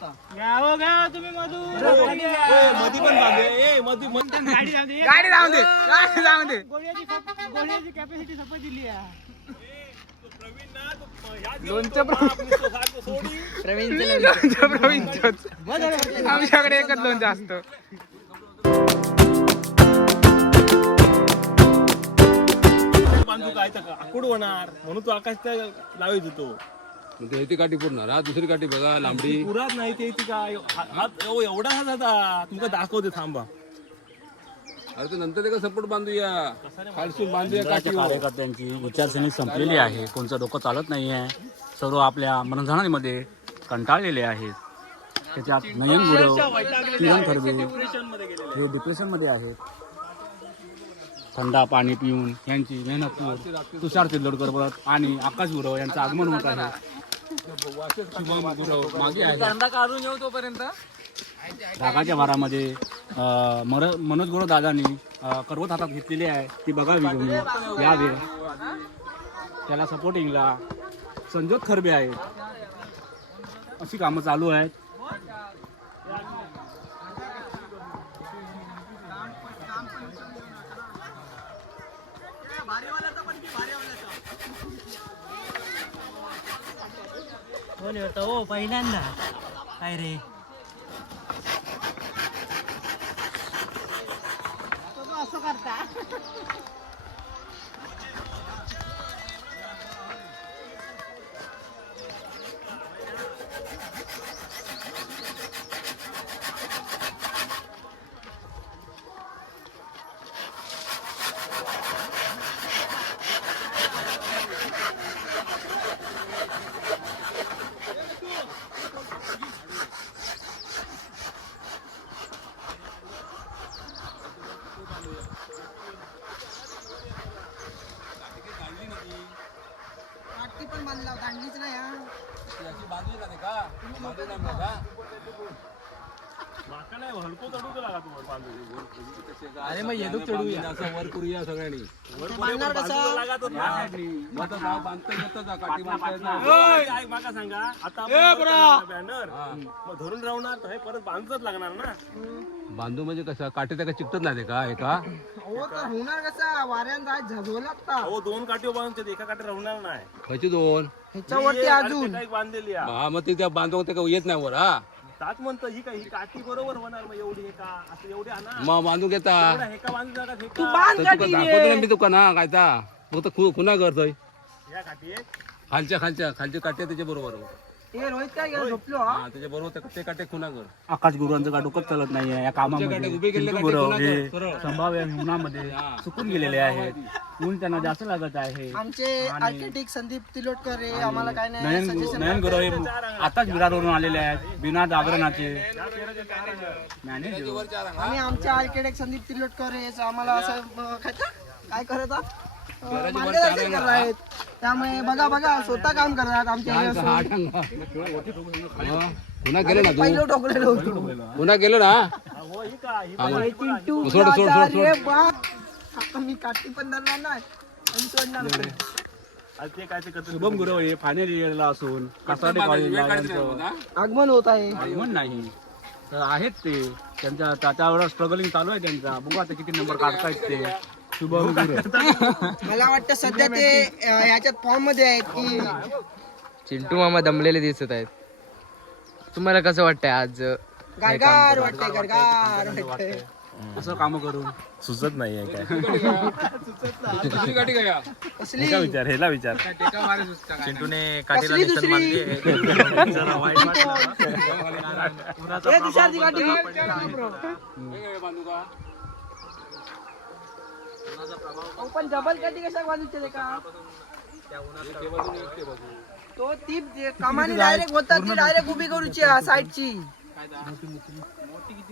तुम्ही मधू मधी पण गाडी जाऊ दे गोळ्याची कॅपॅसिटी सपत दिली आमच्याकडे एकच लोणचं असतं. बांधू काय आकुड होणार म्हणून तो आकाश लावायच होतो. ती काठी पुरणार हा दुसरी काठी बघा लांबडी पुरात नाही ते काय एवढा हात आता तुमका दाखवते थांबा. अरे तो नंतर ते सपोर्ट बांधूया खालसून बांधूया काठी. कार्यकर्त्यांची विचारसरणी संपलेली आहे. कोणचं डोकं चालत नाही आहे. सर्व आपल्या मनधरणामध्ये कंटाळलेले आहेत. त्याच्यात नयन गुरव किरण खरबे हे डिप्रेशनमध्ये आहेत. थंडा पाणी पिऊन यांची मेहनत तुषार तिल्लोडकर परत आणि आकाश गुरव यांचं आगमन होत आहे. शुभम गुरव मागे आहे. काढून येऊ तोपर्यंत ढाकाच्या भारामध्ये मनोज गुरव दादांनी करवत हातात घेतलेली आहे. ती बघावी तुम्ही यावे. त्याला सपोर्टिंगला संजोत खरबे आहेत. अशी कामं चालू आहेत. हो पहिल्यांदा काय रे असं करता. पण बांधला काढलीच नाही अरे मग येतो चढूया असं वर करूया सगळ्यांनी. सांगा आता बॅनर धरून राहणार परत बांधच लागणार ना. बांधू म्हणजे कसं काठी त्या चिकटत नाही का एका होणार कसा वाऱ्यात झगवला. हो दोन काठी बांधून एका काठी राहणार नाही. खयची दोन ह्याच्यावरती अजून बांधलेली हा मग ती त्या बांधू ते येत नाही वर. हा ताच म्हणतं ही काय ही काठी बरोबर होणार मग एवढी एका असं एवढी आणा मग बांधून घेता हेका बांधून जागा तू बांध दाखवतो ना मी तुका ना काय ता फक्त खुना करतोय. या काठी खालच्या काठी त्याच्या बरोबर रोहित काय झोपलो हा त्याच्या बरोबर ते काटे खुना कर. आकाश गुरुवांचं काय डोकंच चालत नाही आहे या कामामध्ये. चिंटू गुरव हे संभाव्य उन्हामध्ये सुकून गेलेले आहेत. ऊन त्यांना जास्त लागत आहे. आमचे आर्किटेक्ट संदीप तिलोटकर हे आम्हाला काय नाही नयन गुरव हे आताच विरारवरून आलेले आहेत बिना जागरणाचे मॅनेजर. आणि आमचे आर्किटेक्ट संदीप तिलोटकर हे आम्हाला असं काय करत मार्गदर्शन करत आहेत. त्यामुळे बघा स्वतः काम करतात आमचे. पुन्हा गेलो ना पहिलं ठोकलेलो होतो. पुन्हा गेलो ना चिंटू सोड. अरे बाप आता मी काठी पण धरणार नाही आणि सोडणार नाही. शुभम गुरव हे फायनल इयरला असून कासाडे कॉलेजला यांचं आगमन होत आहे. आगमन नाही तर आहेत ते. त्यांच्या त्याच्यावर स्ट्रगलिंग चालू आहे त्यांचा. बघू आता किती नंबर काढतायत ते. शुभम गुरव मला वाटतं सध्या ते ह्याच्यात फॉर्म मध्ये आहेत की चिंटू मामा दमलेले दिसत आहेत. तुम्हाला कसं वाटतंय आज? गारगार वाटतंय गारगार वाटतंय. असं काम करून सुचत नाहीये काय. दुसरी गाठी काय कसली हेला विचार चिंटूने काठीला कसली निशाण दुसरी? मारली. जरा वाईट ए, तुषारची गाठी बांधू का पण डबल काठी कशा बाजूचे का तो ती कमानी डायरेक्ट होता ती डायरेक्ट उभी करूची साईडची.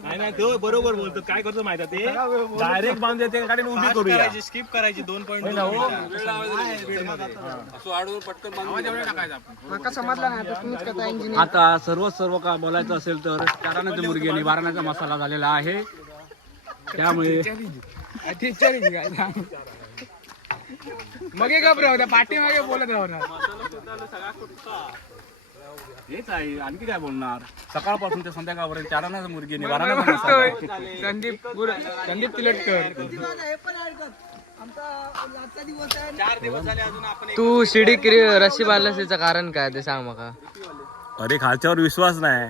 नाही तो बरोबर बोलतो. काय करतो माहिती ते डायरेक्ट बांधून देते गाडी उभी करूया. स्किप करायची 2 पॉइंट असं आडून पटकन बांधून माका समजला नाही आता तुम्हीच करता इंजिनियर. आता सर्व का बोलायचं असेल तर 4 मुर्गी आणि 12 मसाला झालेला आहे. त्यामुळे मगे गप राहू द्या पाठी मागे बोलत राहू ना. हेच आहे, आणखी काय बोलणार. सकाळपासून ते संध्याकाळपर्यंत चारांना मुर्गी बारांना मसाला. संदीप तिलटकर, हे पण ऍड कर. आमचा आजचा दिवस आहे. तू शिडी रशी बांधलास त्याचं कारण काय ते सांग मला. अरे खालच्यावर विश्वास नाही.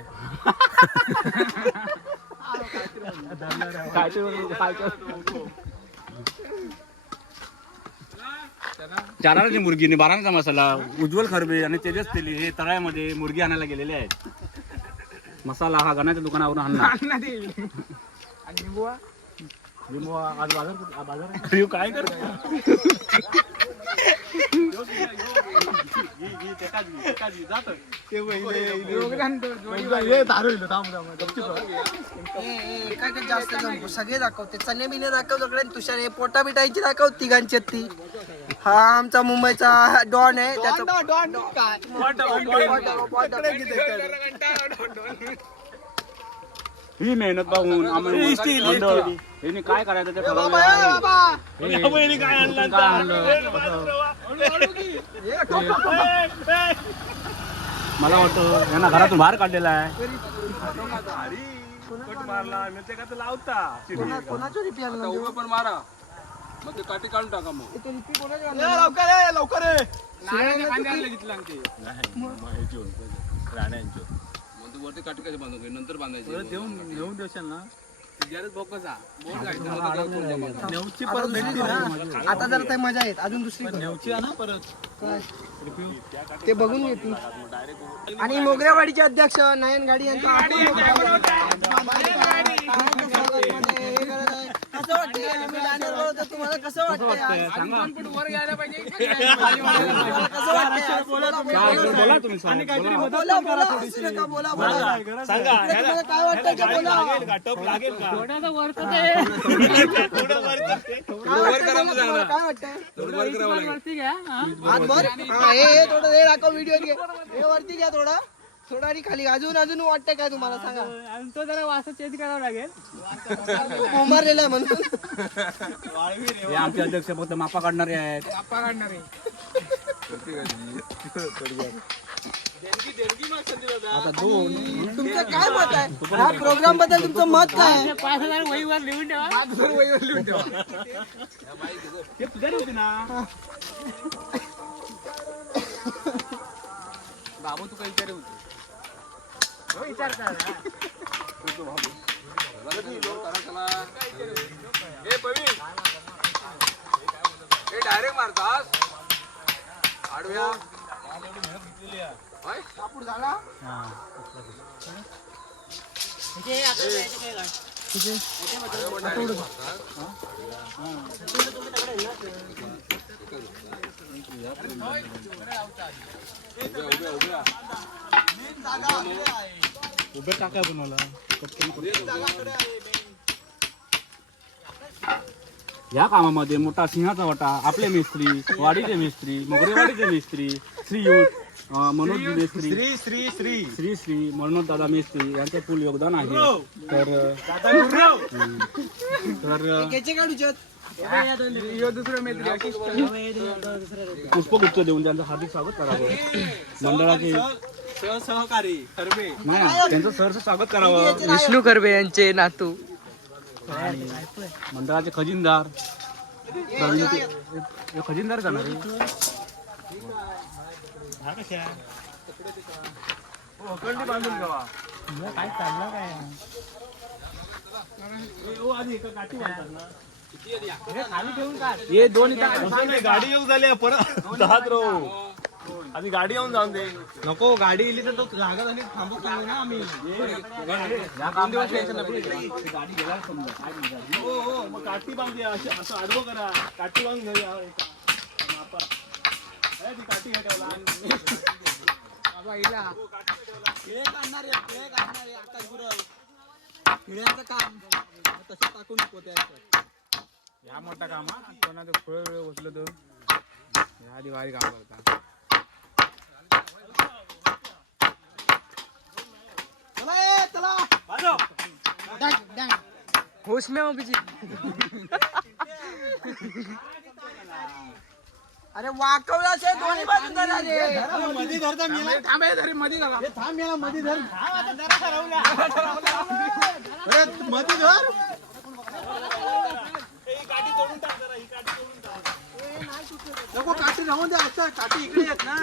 चाराची मुर्गी बारांचा मसाला. उज्ज्वल खरबे आणि तेजस तेली हे तळ्यामध्ये मुर्गी आणायला गेलेले आहेत. मसाला हा गणाच्या दुकानावरून आणला. लिंबुवा आज बाजार काय कर. काय जास्त जमतो सगळे दाखवते. चणे बिने दाखव सगळे. तुषार हे पोटा बिटायची दाखव तिघांची ती. हा आमचा मुंबईचा डॉन आहे. त्याचा ही मेहनत पाहून आम्ही काय करायचं ते ठरवलं आहे. काय आणलं काय आणलं? मला वाटतं यांना घरातून बाहेर काढलेला आहे. मारला मी ते का लावता. कोणाची रिपी आता उभं पण मारा, मग ते काठी काढून टाका. मग लवकर राण्यांची मग तू वरती काठी कशी बांधून घे, नंतर बांधायची. नेऊन देशाल ना. नेवची परत भेटली ना. आता जर ते मजा येत अजून दुसरी नेवची आहे ना परत. ते बघून घेतील. आणि मोगऱ्यावाडीचे अध्यक्ष नयन गाडी यांचा कसं वाटतंय आम्ही बॅनर बनवतो. तुम्हाला कसं वाटतंय? कसं वाटतंय? बोला तुम्ही सांगा. बोला बोला हसू नका. बोला बोला सांगा तुम्हाला काय वाटतं ते बोला. लागेल का टप लागेल का. काय वाटतंय? हात वर. हा, हे थोडं हे दाखव व्हिडिओ घे. हे वरती घ्या थोडं थोडं आणि खाली. अजून अजून वाटतंय काय तुम्हाला सांगा. तो जरा वासा चेंज करावा लागेल. उमारलेला आहे म्हणून. हे आमचे अध्यक्ष फक्त मापा काढणारे आहेत. आता दोन. तुमचं काय मत आहे हा प्रोग्राम बद्दल? तुमचं मत काय आहे? 5,000 वहीवर लिहून ठेवा. ते पुजारी होते ना. बाबू तू काही विचार होती. डायरेक्ट मारतास आडव्या. कापूर झाला. उभे टाका तुम्हाला. या कामामध्ये मोठा सिंहाचा वाटा आपले मिस्त्री, वाडीचे मिस्त्री, मोगरेवाडीचे मिस्त्री, श्रीयुत मनोज मेस्त्री, श्री श्री मनोज दादा मेस्त्री यांचे फुल योगदान आहे. तर पुष्पगुच्छ देऊन त्यांचं हार्दिक स्वागत करावं. मंडळाचे सहकारी खरबे नाही त्यांचं सहर्ष स्वागत करावं. विष्णू खरबे यांचे नातू. मंडळाचे खजिनदार खजिनदार जाणार बांधून ठेवा. काय चाललं काय? आधी एका काठी बांधतात ना. हे दोन गाडी येऊन झाली परत 10 रो. आधी गाडी येऊन जाऊन दे. नको गाडी येली तर तो जागा झाली थांबू सांगू ना आम्ही. हो हो मग काठी बांधूया. असं आडवं करा. काठी बांधून घेऊया. ती काठी हे ठेवला. या मोठा काम कोणाचं फळ वेळ बसलं तर आधी भारी काम करता. होश में अभिजी. अरे वाकवला दोन्ही बाजून धरा रे. मध्ये धरता मी मध्ये धर. नको काठी राहून द्या. आता काठी इकडे येत ना.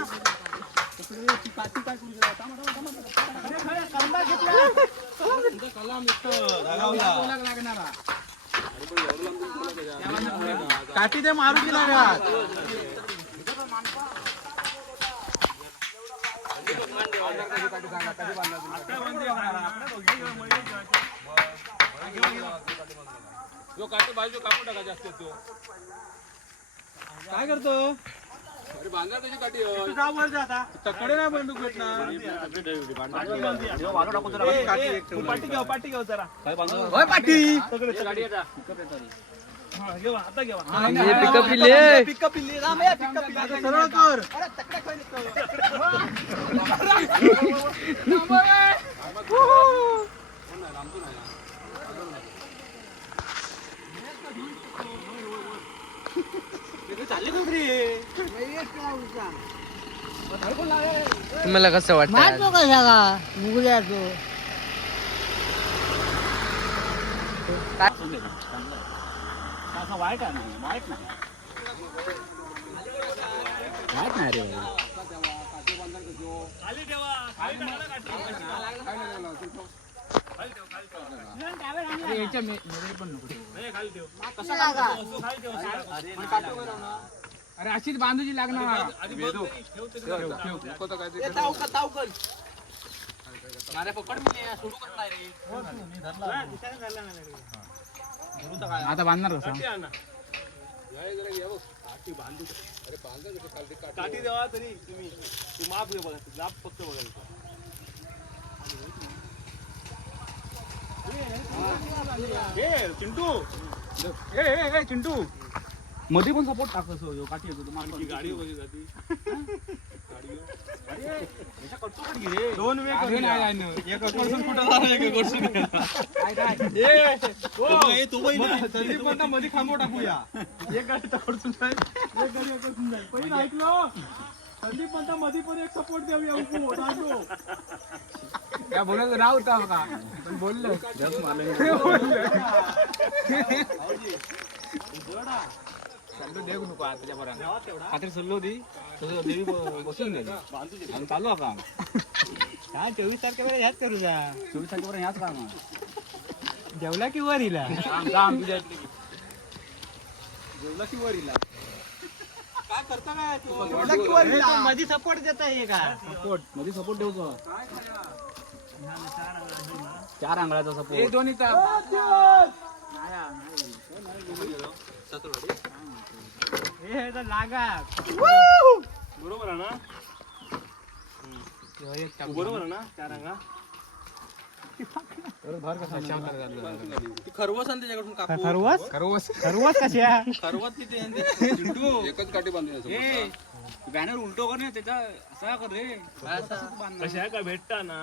काठी ते मारू की लागत. जो काटे बाजू कापून टाका जास्त तो. काय करतो? अरे बांधा त्याची काठी जा वर जा आता. तकडे नाही बंदूक भेटणार. पाठी घेऊ पाठी घेऊ जरा. पाठी घेऊ आता घेऊ. पिकअप पिल्ले पिकअप पिल्ली रामया पिकअप पिल्ली. आता सरळ कर. अरे तकडे खाली तुम्हाला कसं वाटतं असं वाईट आहे नाही वाईट नाही वाईट नाही रे. अरे अशीच बांधूची लागणार. आता बांधणार कसं? काठी देवा तरी तुम्ही. तू माप घे बघा. लाभ फक्त बघा. चिंटू ए चिंटू मध्ये पण सपोर्ट टाकस काठी येतो तुम्हाला. गाडी वगैरे जाती. दोन वेळ एक कडसून कुठं झाला एक कडसून. संदीप म्हणता मध्ये खांबो टाकूया. एक गाडी कडसून जाईल एक गाडी कडसून जाईल. पहिलं ऐकलं संदीप म्हणता मध्ये पण एक सपोर्ट देऊया. काय बोलायचं नाव होतं का पण बोललं देऊ नको त्याच्या बरोबर खात्री सल्लो होती तसं देवी बसून गेली आणि चालू आहे काम. काय 24 तारखेला ह्याच करू जा. 24 तारखेपर्यंत ह्याच काम आहे. जेवला की वर इला काम तुझ्या जेवला की वर इला. काय करता काय तू? मध्ये सपोर्ट देता ये का सपोर्ट मध्ये सपोर्ट ठेवतो. 4 अंगळाचा हे सपोर्ट. दोन्ही हे लागा बरोबर आहे ना. बरोबर आहे ना. 4 अंगा खरवस आणि त्याच्याकडून कापू. खरवस कशा खरवस किती चिंटू. एकच काठी बांधूया. बॅनर उलटो कर ना त्याचा असा कर रे. कशा का भेटता ना.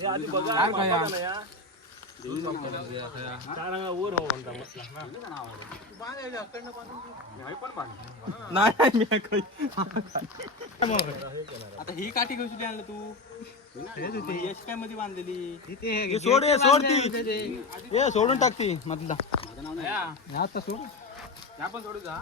हे आधी बघा ना या. 4 अंगा वर हो म्हणता मस्त ना. नाही मी काही. आता ही काठी कशी आणलं तू? यश काय मध्ये बांधलेली. सोड ती. सोडून टाकती मधला. आता सोड त्या पण सोडू जा.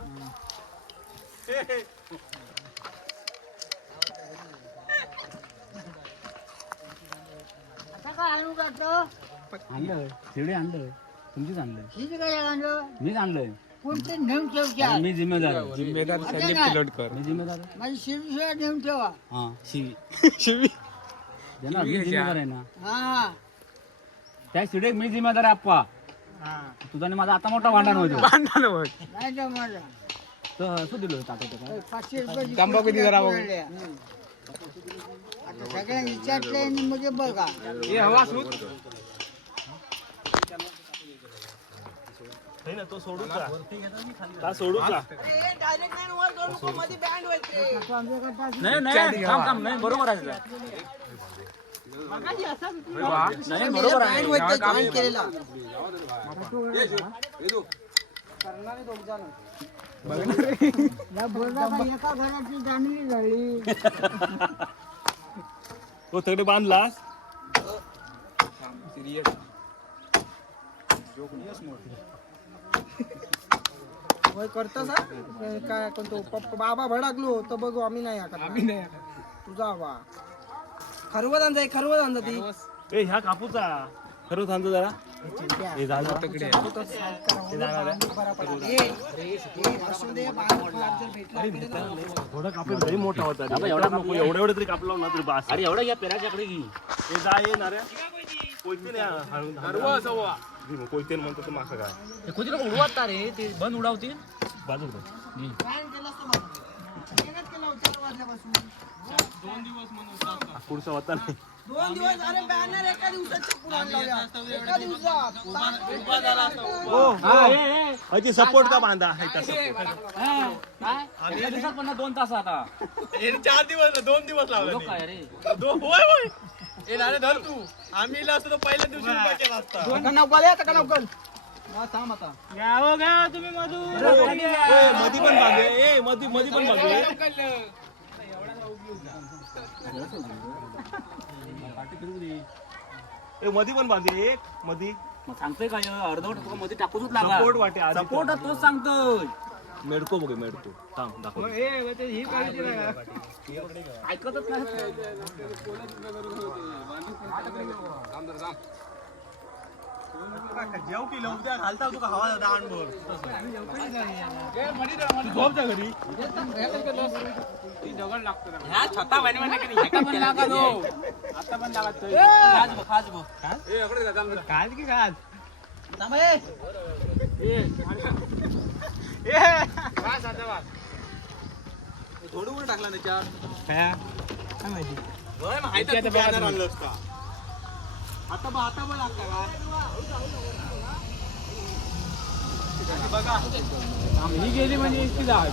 आणलं शिवडे आणलं तुमचीच आणलं मीच आणलंय. मी जिम्मेदार आहे. संदीप तिलोटकर. मी जिम्मेदार आहे. माझी शिवसेना नेऊन ठेवा. हा शिवी शिवी. देणार, मी जिम्मेदार आहे ना. हा त्या शिवडे मी जिम्मेदार आहे आप्पा. तुझा आणि माझा आता मोठा भांडण होतो. नाही जमायला. तर असं दिलं टाकायचं काय. 500 रुपये तांबा किती जरा बघू. आता सगळ्यांना विचारले आणि मग बघा. हे हवा सूत. ना तो सोडूचा डायरेक्ट नाही वर करू नको. मध्ये बँड व्हायचे. नाही नाही थांब थांब नाही बरोबर आहे. जॉईन केलेला करणारे दोघ जण या बोर्डाला एका घराची चांगली झाली. तो तगडे बांधला होय करतोस हा? काय कोणतो बाबा भडकलो तर बघू आम्ही नाही तुझा वा खरवत आणजा खरवत आणजा ती ए ह्या कापूचा खरं थांबतो जरा हे झालं तिकडे थोडा कापूस लई मोठा होता एवढा तरी कापला ना तरी बास. अरे एवढा या पेराच्याकडे घे. हे जा ये ना रे कोयते म्हणतो तर मासा काय हे खुदी लोक उडवतात रे ते बंद उडवतील बाजू पुढचा होता नाही 2 दिवस अरे बॅनर एका दिवसात पुराण लावल्या एका दिवसात अजी सपोर्ट का बांधा एका दिवसात पण 2 तास आता 4 दिवस 2 दिवस लावले काय रे होय ए नारे धर तू आम्ही इला असतो पहिल्या दिवशी उभा केला असता नवकाल आता नवकाल थांब आता तुम्ही मधू मधी पण बांधे ए मधी पण बांधे ए मधी पण बांधे एक मधी मग सांगतोय काय अर्धवट मध्ये टाकूच लागला सपोर्ट वाटे सपोर्ट तोच सांगतोय मेडको बघ मेडको थांब दाखव ऐकतच नाही जेव की उद्या घालता तुका हवा दांडभर झोप जा घरी छता बहिणी पण लागा दो आता पण लागा खाज बघ काय की काय थांब ए. थोडं वर टाकला त्याच्यावर काय माहिती आणलं असता आता पण लागता ही गेली म्हणजे इतकी जाय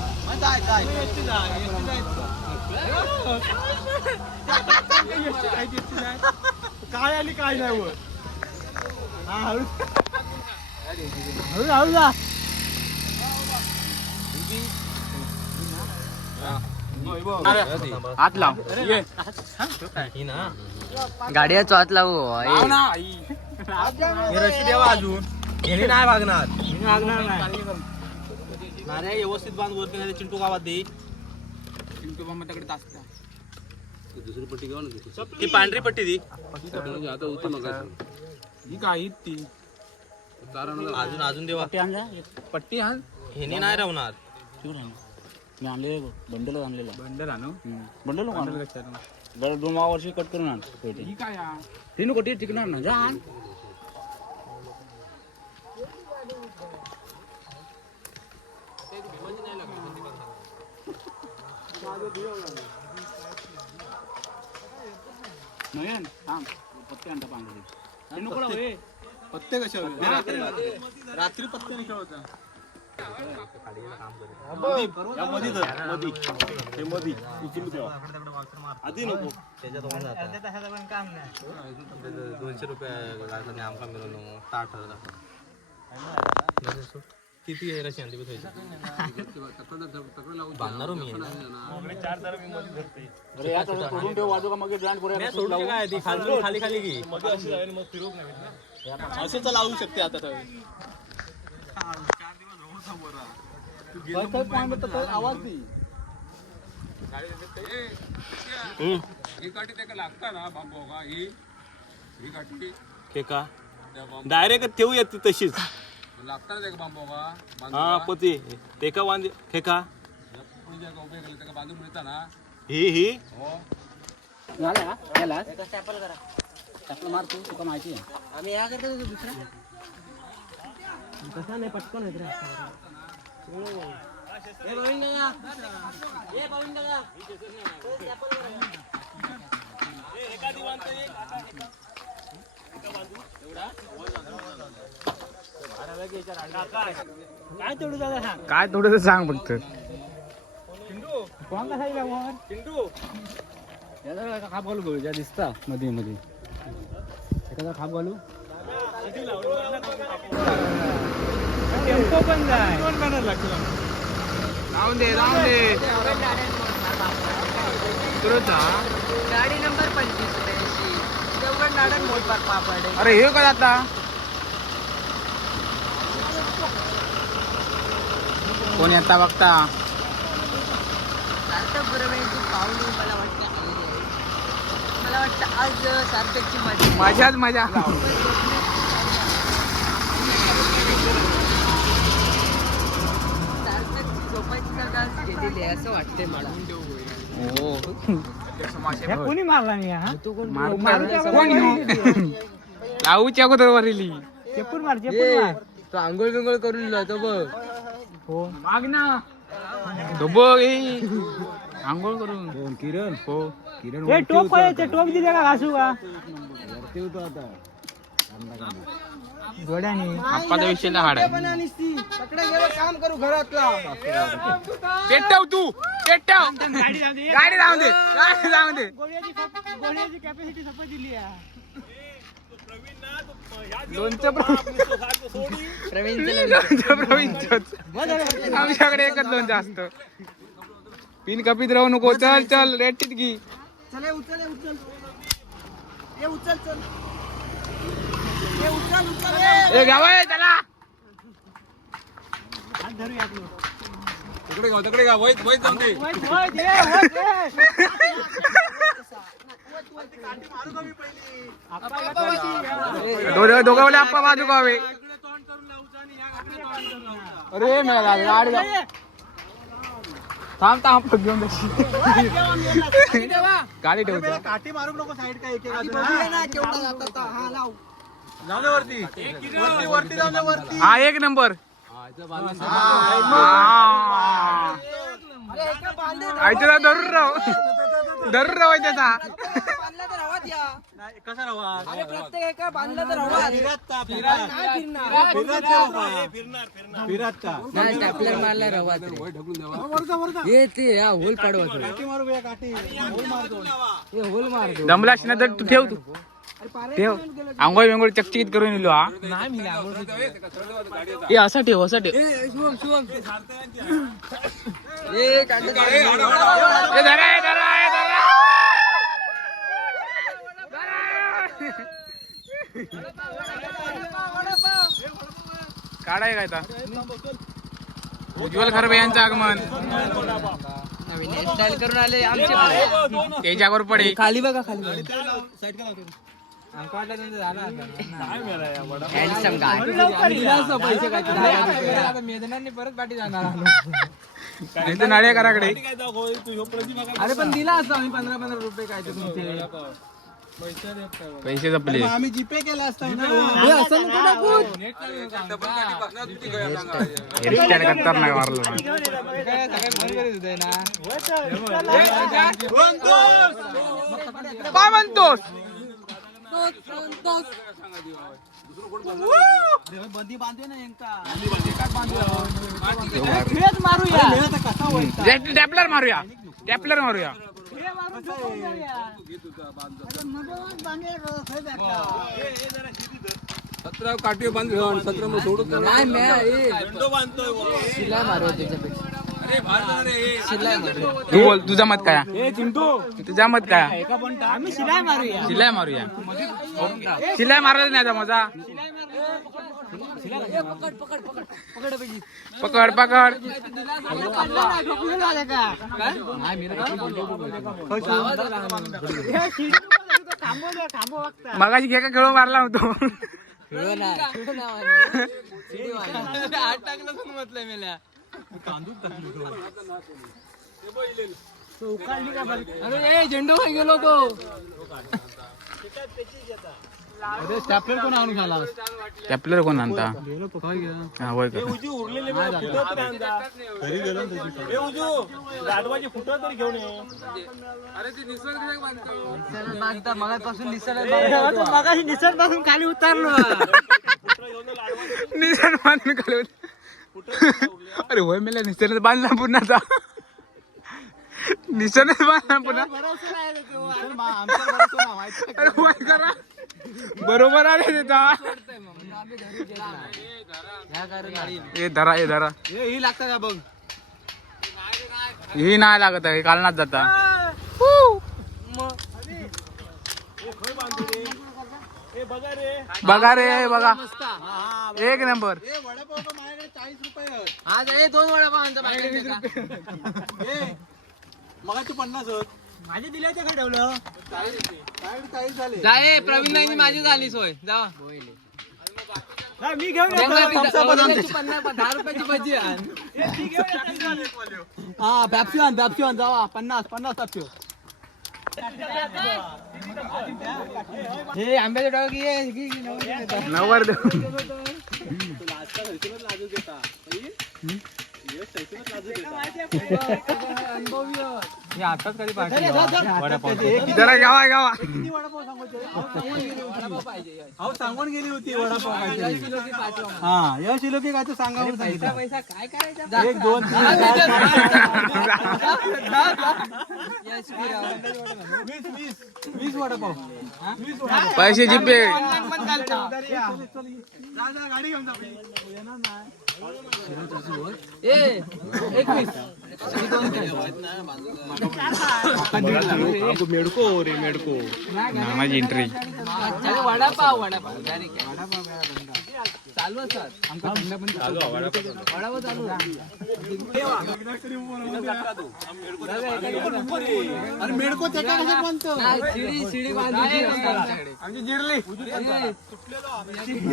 काय आली काय नाही वर हळू जा हात लाव गाड्याचा हात लावू रशी देवा अजून हे नाही वागणार नाही व्यवस्थित बांध वरती नाही चिंटू गावात दे दुसरी पट्टी घेऊ ना ती पांढरी पट्टी दी आता होती मग ही काय ती अजून देवा पट्टी हा हे नाही राहणार मी आणले बंडल आणलेला बंडल आणू बंडल कशाला 2 वर्षी कट करून आण ही काय हा? 3 कोटी टिकणार ना जा आण. नयन थांब पत्ते आणता पांढरे नको ना होय पत्ते कशावर रात्री पत्ते नाही खेळवता हे मधी उचलू तेव्हा आधी नको काम नाही 200 रुपये आमका मिळवलं ताट किती आहे रशी आणली बांधणार मी अरे या सोडून ठेव वाजू का मग ब्रँड पुढे सोडून काय ती खाली खाली खाली घे असं तर लावू शकते आता आवाज दी ही काठी त्याला लागता ना बांबू का ही काठी ठेका डायरेक्ट ठेवू येते तशीच लागता ना त्याला बांबू का हा पती ठेका बांध ठेका उभे केले त्याला बांधून मिळता ना ही हो झाला याला चॅपल करा चॅपल मार तू तुका माहिती आहे आम्ही या करतो दुसरा कसा नाही पटकन येत रे काय तेवढं दादा सांग काय थोडं सांग फक्त कोण कसा येईल वर चिंटू याला एका खाप घालू गो ज्या दिसता मध्ये मध्ये एखादा खाप घालू टेम्पो पण जाय राहून दे गाडी नंबर 25 देवगड नाडन मोलपाक पापड अरे हे काय आता कोण येता बघता सार्थक बरोबर पाहुणे मला वाटतं आज सार्थकची मजा मजाच मजा सार्थकची झोपायची जागा आज घेतलेली आहे असं वाटतंय मला कोणी मारला नाही हा लावूच्या अगोदर वरली चेपून मार चेपून मार तो आंघोळ बिंगोळ करून जातो बघ हो माग ना तो बघ आंघोळ करून किरण हो ते टोप ते टोप दिले का घासू का जोड्याने आप्पाचा विषय हाड आहे तकडे गेलो काम करू घरातला पेटव तू पेटव गाडी जाऊन दे गोळ्याची कॅपॅसिटी सपत दिली आहे आमच्याकडे एकच लोणचं असतं पिन कपीत राहू नको चल चल रेटीत घे चल उचल ये उचल चल ये उचल ए गावा चला तिकडे गा वैत जाऊन दे दोघं बोले आप्पा बाजू गावे अरे मेला गाडी थांब घेऊन गाडी ठेवतो काठी मारू नको साईड काय एक ना केवढा जातात हा लाव जाऊ दे वरती जाऊ दे वरती हा एक नंबर अरे एका बांधे आयच्या धरून राव त्याचा बांधला तर हवात या कसा रवा अरे प्रत्येक एका बांधला तर हवात फिरत का टॅपलर मारला रवा होल पाडवा काठी मारू बे काठी होल मार दमलाश ना तर तू ठेव तू ठेव आंघोळ बिंगोळ चकचकीत करून येलो हा हे असा ठेव काढाय काय आता उज्ज्वल खरबे यांचं आगमन नवीन हेअरस्टाईल करून आले आमचे त्याच्यावर पडे खाली बघा खाली हँडसम परत पाठी जाणार नाळ्या कराकडे अरे पण दिला असं आम्ही 15 रुपये काय तुमचे पैसे जपले आम्ही जीपे केला असता ना हेअरस्टाईल करतात नाही मारलं काय म्हणतोस बंदी बांधे ना टॅपलर मारूया सतरा काठी बांध 17 सोडून तू बोल तुझा मत काय तुझा मत काय आम्ही शिलाई मारूया शिलाई मारायला नाही आता मजा पकड मगाशी घे का खेळून मारला होतो अरे झेंडू खाई गेलो तो स्टॅपलर कोण आणून घाला टॅपलर कोण आणता हा होय का उरलेले घरी गेलो गाडवाची फुट तरी घेऊन ये मगापासून दिसायला मगाशी निसर्ग पासून खाली उतरलो निसर्ग बांधून खाली अरे होय मेला निसर्ग बांधला पुन्हा निशाणच बांधला पुन्हा. अरे वाय करा. बरोबर आले त्याचा. हे धरा हे धरा. ही लागतं का बघ. ही नाही लागत आहे कालनाच जाता. बघा रे बघा एक नंबर. वडापाव तर माझ्याकडे 40 रुपये आहेत. आज 2 वडापाव आणतो माझ्याकडे. मग तू 50 होत. माझे दिले ते काय ठेवलं 40 झाले. जाय प्रवीण नाही माझी झाली सोय जावा. मी घेऊन येतो. 10 रुपयाची भजी आण. हा पॅप्सी आण जावा 50 पॅप्सी. हे आंब्याचे डाव घे. नवर आताच कधी जरा गावा गावा. अहो सांगून गेली होती वडापाव काहीतरी. हा यश इलोकी काय तू सांगा म्हणून सांगितलं. पैसा काय करायचा. 1 2 3 20 वडापाव. पैसे जिपे. गाडी घेऊन जा. मेडको रे मेडको. माझी एंट्री. वडापाव चालू असतात. वडापाव चालू. अरे मेडको ते काय कसं म्हणतो. शिडी बांधायची आमची जिरली. शिडी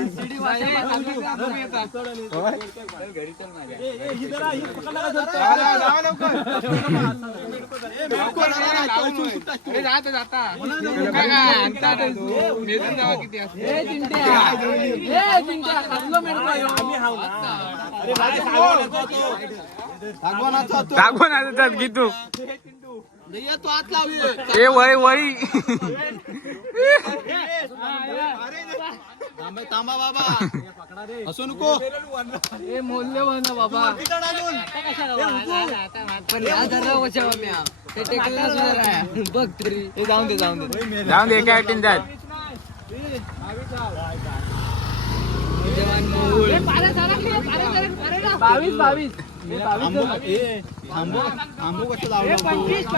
दाखवून आता की तू. तू हात लावली. ए वळी वळी. थांबा बाबा असू नको. मोल्ले म्हणा बाबा. पण या जरा वचा म्या ते टेकला सुद्धा बघ तरी. जाऊन दे एका टीम जात. बावीस थांबू कसं लावलं. 25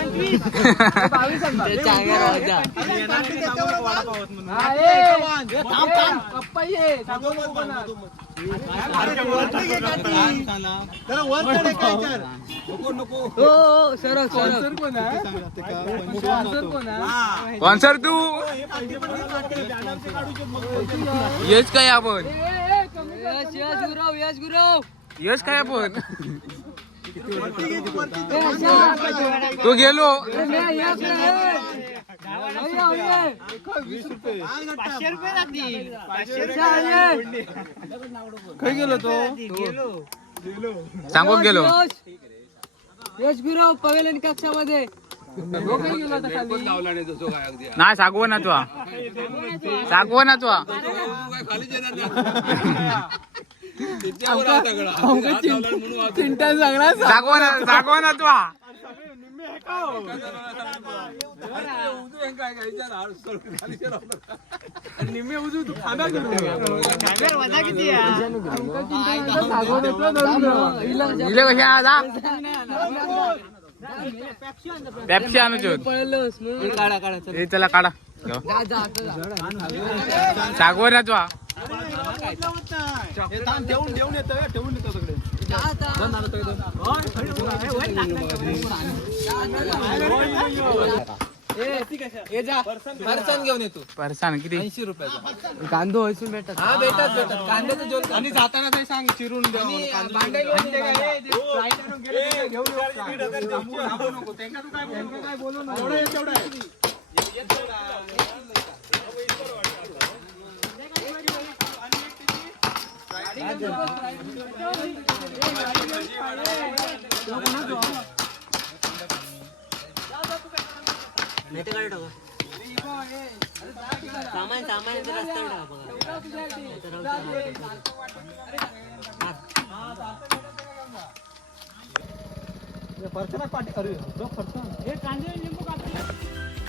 स्पॉन्सर तू. यश काय आपण. यश गुरव यश काय आपण. तू गेलो. 500 रुपये लागतील. 500 काय गेलो तो. सांगून गेलो. यश गुरव पवेलन कक्षामध्ये. नाही सांगव ना तू. सांगव ना तू. चिंटन सगळा सांगव ना तू. वजा किती आहे? इले कशा जा. पेप्सी आणू हे चला काढा. सांगव ना तू. ठेवून येतो सगळे. फरसान घेऊन येतो. परसान किती. 80 रुपयाचा कांदो हसून भेटत. हा भेटत कांद्याचं जोर. आणि जाताना ते सांग चिरून द्या. काय बोलू नको. फरसाना पाटी अरे फरसाना हे कांदे लिंबू कापले